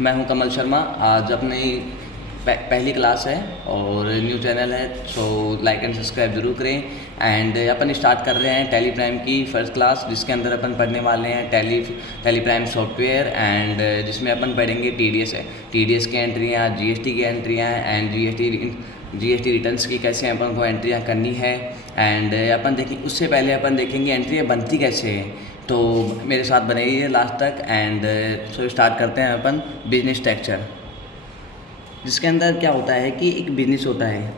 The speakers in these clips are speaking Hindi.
मैं हूं कमल शर्मा। आज अपनी पहली क्लास है और न्यू चैनल है, सो लाइक एंड सब्सक्राइब जरूर करें। एंड अपन स्टार्ट कर रहे हैं टैली प्राइम की फर्स्ट क्लास, जिसके अंदर अपन पढ़ने वाले हैं टैली प्राइम सॉफ्टवेयर। एंड जिसमें अपन पढ़ेंगे टी डी एस की एंट्रियाँ, जीएसटी की एंट्रियाँ एंड जीएसटी रिटर्न्स की कैसे अपन को एंट्रियाँ करनी है। एंड अपन देखें, उससे पहले अपन देखेंगे एंट्रियाँ बनती कैसे है। तो मेरे साथ बने रहिए लास्ट तक। एंड सो स्टार्ट करते हैं अपन बिजनेस स्ट्रक्चर, जिसके अंदर क्या होता है कि एक बिज़नेस होता है,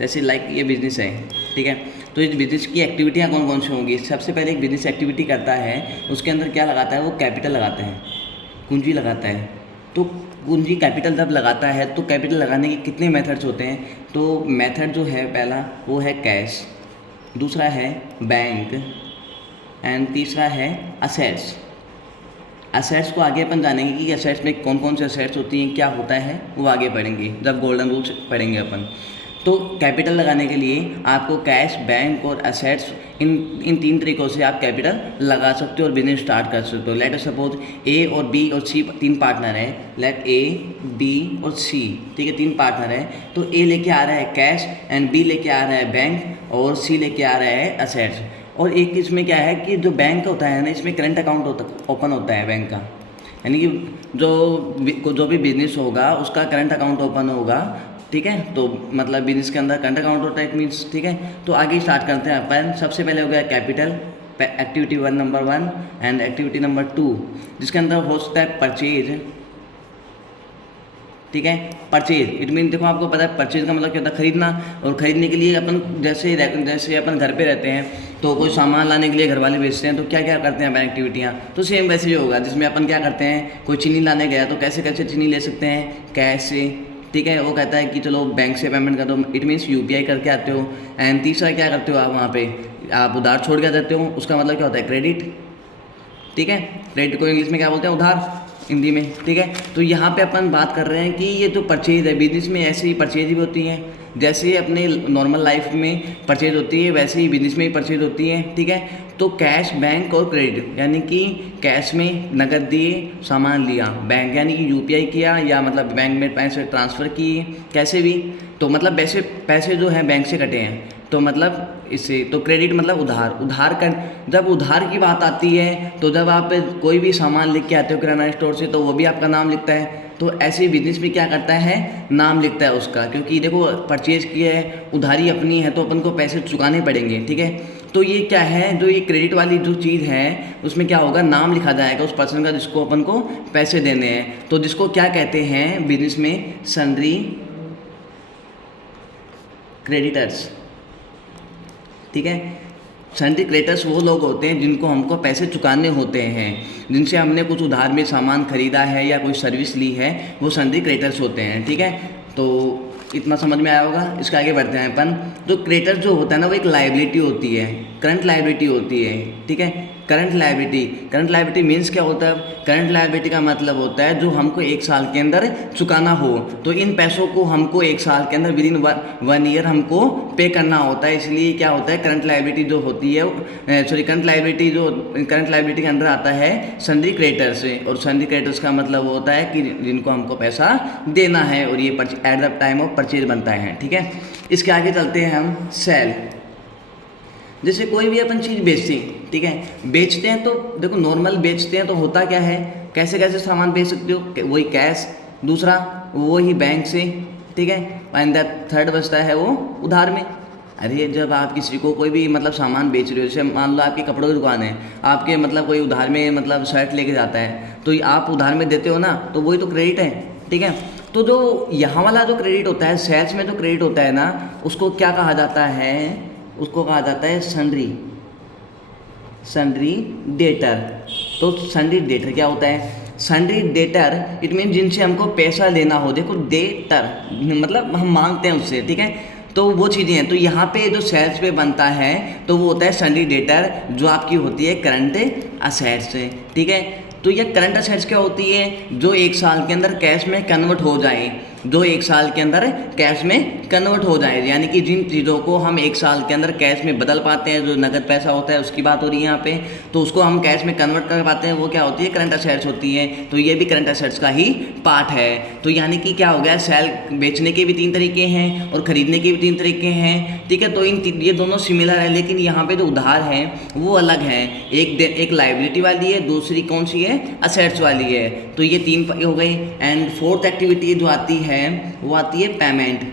जैसे लाइक ये बिज़नेस है, ठीक है। तो इस बिज़नेस की एक्टिविटियाँ कौन कौन सी होंगी। सबसे पहले एक बिज़नेस एक्टिविटी करता है, उसके अंदर क्या लगाता है, वो कैपिटल लगाता है, पूंजी लगाता है। तो पूंजी कैपिटल जब लगाता है तो कैपिटल लगाने के कितने मेथड्स होते हैं। तो मेथड जो है पहला वो है कैश, दूसरा है बैंक एंड तीसरा है असेट्स। असेट्स को आगे अपन जानेंगे कि असेट्स में कौन कौन से असेट्स होती हैं, क्या होता है, वो आगे पढ़ेंगे जब गोल्डन रूल्स पढ़ेंगे अपन। तो कैपिटल लगाने के लिए आपको कैश, बैंक और असेट्स, इन तीन तरीक़ों से आप कैपिटल लगा सकते हो और बिजनेस स्टार्ट कर सकते हो। लेट अस सपोज ए और बी और सी तीन पार्टनर है। लेट ए, बी और सी, ठीक है, तीन पार्टनर है। तो ए लेके आ रहा है कैश एंड बी लेके आ रहा है बैंक और सी लेके आ रहा है असेट्स। और एक इसमें क्या है कि जो बैंक होता है ना, इसमें करंट अकाउंट ओपन होता है बैंक का, यानी कि जो भी बिजनेस होगा उसका करंट अकाउंट ओपन होगा, ठीक है। तो मतलब बिजनेस के अंदर करंट अकाउंट होता है, इट मीन्स, ठीक है। तो आगे स्टार्ट करते हैं अपन। सबसे पहले हो गया capital, activity number 1 and activity number 2, जिसके अंदर हो सकता है परचेज, ठीक है। परचेज इट मीन, देखो आपको पता है परचेज का मतलब क्या होता है, खरीदना। और खरीदने के लिए अपन जैसे अपन घर पे रहते हैं तो कोई सामान लाने के लिए घर वाले भेजते हैं, तो क्या क्या करते हैं अपन एक्टिविटियाँ। तो सेम वैसे ही होगा, जिसमें अपन क्या करते हैं, कोई चीनी लाने गया तो कैसे कैसे चीनी ले सकते हैं, कैश से, ठीक है। वो कहता है कि चलो बैंक से पेमेंट कर दो, इट मीन्स यूपीआई करके आते हो। एंड तीसरा क्या करते हो आप, वहाँ पे आप उधार छोड़ के जाते हो, उसका मतलब क्या होता है, क्रेडिट, ठीक है। क्रेडिट को इंग्लिश में क्या बोलते हैं, उधार, हिंदी में, ठीक है। तो यहाँ पे अपन बात कर रहे हैं कि ये जो परचेज है, बिजनेस में ऐसे ही परचेज भी होती हैं, जैसे अपने नॉर्मल लाइफ में परचेज होती है वैसे ही बिजनेस में ही परचेज होती है, ठीक है। तो कैश, बैंक और क्रेडिट, यानी कि कैश में नकद दिए, सामान लिया, बैंक यानी कि यूपीआई किया या मतलब बैंक में पैसे ट्रांसफ़र किए, कैसे भी। तो मतलब पैसे जो हैं बैंक से कटे हैं, तो मतलब इससे तो क्रेडिट मतलब उधार कर। जब उधार की बात आती है तो जब आप कोई भी सामान लेके आते हो किराना स्टोर से, तो वो भी आपका नाम लिखता है। तो ऐसे बिजनेस में क्या करता है, नाम लिखता है उसका, क्योंकि देखो परचेज किया है, उधारी अपनी है, तो अपन को पैसे चुकाने पड़ेंगे, ठीक है। तो ये क्या है, जो ये क्रेडिट वाली जो चीज़ है उसमें क्या होगा, नाम लिखा जाएगा उस पर्सन का जिसको अपन को पैसे देने हैं। तो जिसको क्या कहते हैं बिजनेस में, सन्ड्री क्रेडिटर्स, ठीक है। सन्ड्री क्रेडिटर्स वो लोग होते हैं जिनको हमको पैसे चुकाने होते हैं, जिनसे हमने कुछ उधार में सामान खरीदा है या कोई सर्विस ली है, वो सन्ड्री क्रेडिटर्स होते हैं, ठीक है। तो इतना समझ में आया होगा। इसके आगे बढ़ते हैं अपन। जो क्रेडिटर जो होता है ना, वो एक लायबिलिटी होती है, करंट लायबिलिटी होती है, ठीक है। करंट लायबिलिटी मीन्स क्या होता है, करंट लायबिलिटी का मतलब होता है जो हमको 1 साल के अंदर चुकाना हो। तो इन पैसों को हमको 1 साल के अंदर विदिन 1 ईयर हमको पे करना होता है। इसलिए क्या होता है, करंट लायबिलिटी जो होती है, करंट लायबिलिटी के अंदर आता है सन्ड्री क्रेडिटर्स से। और सन्ड्री क्रेडिटर्स का मतलब होता है कि जिनको हमको पैसा देना है, और ये at the time of purchase बनता है, ठीक है। इसके आगे चलते हैं हम। सेल, जैसे कोई भी अपन चीज़ बेचते हैं, ठीक है। बेचते हैं तो देखो नॉर्मल बेचते हैं तो होता क्या है, कैसे कैसे सामान बेच सकते हो, वही कैश, दूसरा वही बैंक से, ठीक है। एंड थर्ड बचता है वो उधार में। अरे जब आप किसी को कोई भी मतलब सामान बेच रहे हो, जैसे मान लो आपकी कपड़ों की दुकान है, आपके मतलब कोई उधार में मतलब शर्ट लेके जाता है, तो आप उधार में देते हो ना, तो वही तो क्रेडिट है, ठीक है। तो जो यहाँ वाला जो क्रेडिट होता है, सेल्स में जो क्रेडिट होता है ना, उसको क्या कहा जाता है, उसको कहा जाता है सन्ड्री डेटर। तो सन्ड्री डेटर क्या होता है, सन्ड्री डेटर इट मीन जिनसे हमको पैसा लेना हो। देखो डेटर मतलब हम मांगते हैं उससे, ठीक है। तो वो चीज़ें हैं। तो यहाँ पे जो सेल्स पे बनता है तो वो होता है सन्ड्री डेटर, जो आपकी होती है करंट असेट्स, ठीक है। तो ये करंट असेट्स क्या होती है, जो 1 साल के अंदर कैश में कन्वर्ट हो जाए। जो 1 साल के अंदर कैश में कन्वर्ट हो जाए, यानी कि जिन चीज़ों को हम 1 साल के अंदर कैश में बदल पाते हैं, जो नगद पैसा होता है उसकी बात हो रही है यहाँ पे, तो उसको हम कैश में कन्वर्ट कर पाते हैं, वो क्या होती है, करंट असेट्स होती है। तो ये भी करंट असेट्स का ही पार्ट है। तो यानी कि क्या हो गया, सेल बेचने के भी 3 तरीके हैं और खरीदने के भी 3 तरीके हैं, ठीक है। तो ये दोनों सिमिलर है, लेकिन यहाँ पे जो उधार है वो अलग है। एक लायबिलिटी वाली है, दूसरी कौन सी है, असेट्स वाली है। तो ये 3 हो गई। एंड फोर्थ एक्टिविटी जो आती है वो आती है पेमेंट।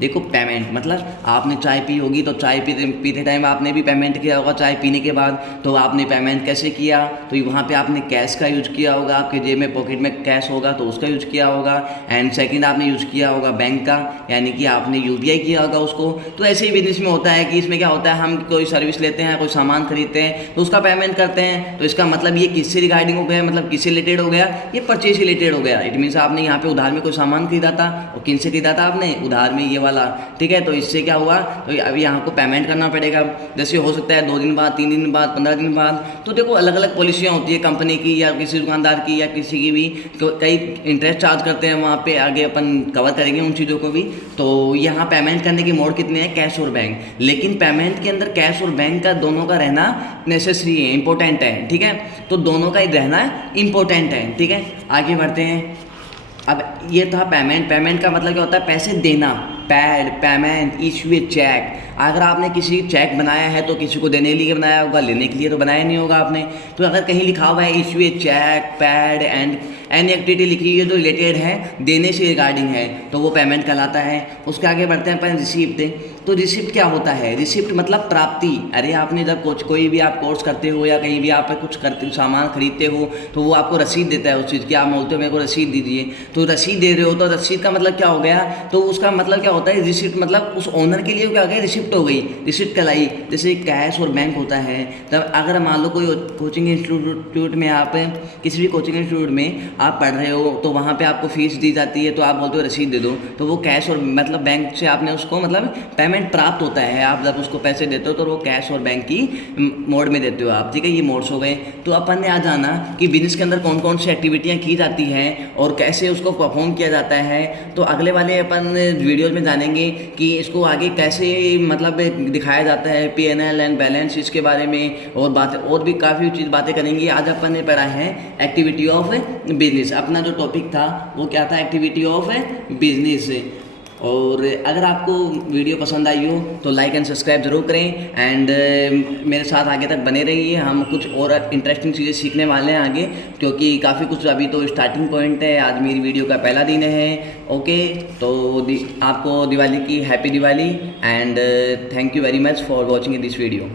देखो पेमेंट मतलब आपने चाय पी होगी, तो चाय पीते टाइम आपने भी पेमेंट किया होगा चाय पीने के बाद। तो आपने पेमेंट कैसे किया, तो वहाँ पे आपने कैश का यूज किया होगा, आपके जेब में पॉकेट में कैश होगा तो उसका यूज किया होगा। एंड सेकंड आपने यूज किया होगा बैंक का, यानी कि आपने UPI किया होगा उसको। तो ऐसे ही बिजनेस में होता है कि इसमें क्या होता है, हम कोई सर्विस लेते हैं, कोई सामान खरीदते हैं तो उसका पेमेंट करते हैं। तो इसका मतलब ये किससे रिगार्डिंग हो गया, मतलब किससे रिलेटेड हो गया, ये परचेज रिलेटेड हो गया। इट मीन्स आपने यहाँ पे उधार में कोई सामान खरीदा था, और किन से खरीदा था आपने, उधार में ये वाला, ठीक है। तो इससे क्या हुआ, तो अभी यहाँ को पेमेंट करना पड़ेगा। जैसे हो सकता है 2 दिन बाद, 3 दिन बाद, 15 दिन बाद। तो देखो अलग अलग पॉलिसियाँ होती है कंपनी की या किसी दुकानदार की या किसी की भी, कई इंटरेस्ट चार्ज करते हैं वहाँ पे, आगे अपन कवर करेंगे उन चीज़ों को भी। तो यहाँ पेमेंट करने के मोड कितने हैं, कैश और बैंक। लेकिन पेमेंट के अंदर कैश और बैंक का दोनों का रहना नेसेसरी है, इंपॉर्टेंट है, ठीक है। तो दोनों का ही रहना इंपॉर्टेंट है, ठीक है। आगे बढ़ते हैं। अब ये था पेमेंट का मतलब क्या होता है, पैसे देना, पेमेंट, इशू ए चेक। अगर आपने किसी चेक बनाया है तो किसी को देने के लिए बनाया होगा, लेने के लिए तो बनाया नहीं होगा आपने। तो अगर कहीं लिखा हुआ है issue a cheque, paid and any activity लिखी हुई है जो रिलेटेड है, देने से रिगार्डिंग है, तो वो पेमेंट कहलाता है। उसके आगे बढ़ते हैं अपन, रिसिप्ट। तो रिसिप्ट क्या होता है, रिसिप्ट मतलब प्राप्ति। अरे आपने जब कोई भी आप कोर्स करते हो या कहीं भी आप कुछ करते सामान खरीदते हो तो वो आपको रसीद देता है उस चीज़ की, आप बोलते हो मेरे को रसीद दीजिए, तो रसीद दे रहे हो। तो रसीद का मतलब क्या हो गया, तो उसका मतलब क्या होता है, रिसिप्ट मतलब उस ओनर के लिए क्या हो गया, रिसिप्ट हो गई, रिसिप्ट कहलाई। जैसे कैश और बैंक होता है, तब अगर मान लो कोई कोचिंग इंस्टीट्यूट में, आप किसी भी कोचिंग इंस्टीट्यूट में आप पढ़ रहे हो, तो वहाँ पे आपको फीस दी जाती है, तो आप बोलते हो रसीद दे दो, तो वो कैश और मतलब बैंक से आपने उसको मतलब पेमेंट प्राप्त होता है। आप जब उसको पैसे देते हो तो वो कैश और बैंक की मोड में देते हो आप, ठीक है। ये मोड्स हो गए। तो अपन ने आ जाना कि बिजनेस के अंदर कौन कौन सी एक्टिविटियाँ की जाती हैं और कैसे उसको परफॉर्म किया जाता है। तो अगले वाले अपन वीडियोज में जानेंगे कि इसको आगे कैसे मतलब दिखाया जाता है, PNL एंड बैलेंस इसके बारे में, और बातें और भी काफ़ी चीज़ बातें करेंगे। आज अपन ने पढ़ा है एक्टिविटी ऑफ बिजनेस। अपना जो टॉपिक था वो क्या था, एक्टिविटी ऑफ बिजनेस। और अगर आपको वीडियो पसंद आई हो तो लाइक एंड सब्सक्राइब जरूर करें। एंड मेरे साथ आगे तक बने रहिए, हम कुछ और इंटरेस्टिंग चीज़ें सीखने वाले हैं आगे, क्योंकि काफ़ी कुछ अभी तो स्टार्टिंग पॉइंट है। आज मेरी वीडियो का पहला दिन है। ओके, तो आपको दिवाली की happy Diwali and thank you very much for watching this video.